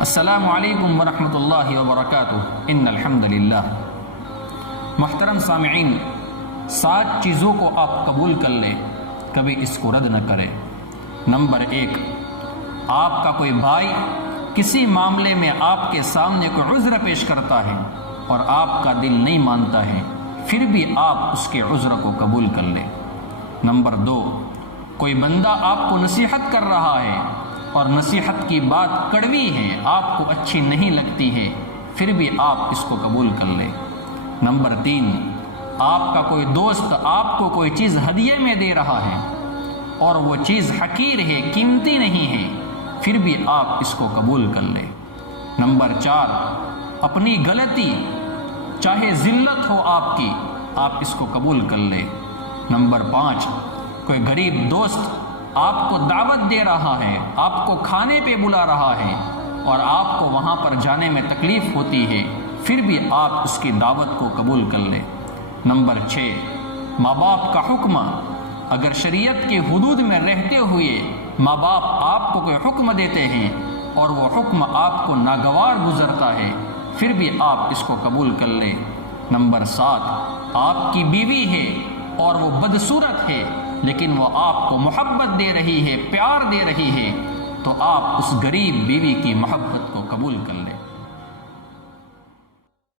السلام علیکم ورحمۃ اللہ وبرکاتہ۔ ان الحمد للہ۔ محترم سامعین، 7 چیزوں کو آپ قبول کر لیں، کبھی اس کو رد نہ کریں۔ نمبر 1، آپ کا کوئی بھائی کسی معاملے میں آپ کے سامنے کوئی عذر پیش کرتا ہے اور آپ کا دل نہیں مانتا ہے، پھر بھی آپ اس کے عذر کو قبول کر لیں۔ نمبر 2، کوئی بندہ آپ کو نصیحت کر رہا ہے اور نصیحت کی بات کڑوی ہے، آپ کو اچھی نہیں لگتی ہے، پھر بھی آپ اس کو قبول کر لیں۔ نمبر 3، آپ کا کوئی دوست آپ کو کوئی چیز ہدیے میں دے رہا ہے اور وہ چیز حقیر ہے، قیمتی نہیں ہے، پھر بھی آپ اس کو قبول کر لیں۔ نمبر 4، اپنی غلطی چاہے ذلت ہو آپ کی، آپ اس کو قبول کر لیں۔ نمبر 5، کوئی غریب دوست آپ کو دعوت دے رہا ہے، آپ کو کھانے پہ بلا رہا ہے اور آپ کو وہاں پر جانے میں تکلیف ہوتی ہے، پھر بھی آپ اس کی دعوت کو قبول کر لیں۔ نمبر 6، ماں باپ کا حکم، اگر شریعت کے حدود میں رہتے ہوئے ماں باپ آپ کو کوئی حکم دیتے ہیں اور وہ حکم آپ کو ناگوار گزرتا ہے، پھر بھی آپ اس کو قبول کر لیں۔ نمبر 7، آپ کی بیوی ہے اور وہ بدصورت ہے لیکن وہ آپ کو محبت دے رہی ہے، پیار دے رہی ہے، تو آپ اس غریب بیوی کی محبت کو قبول کر لیں۔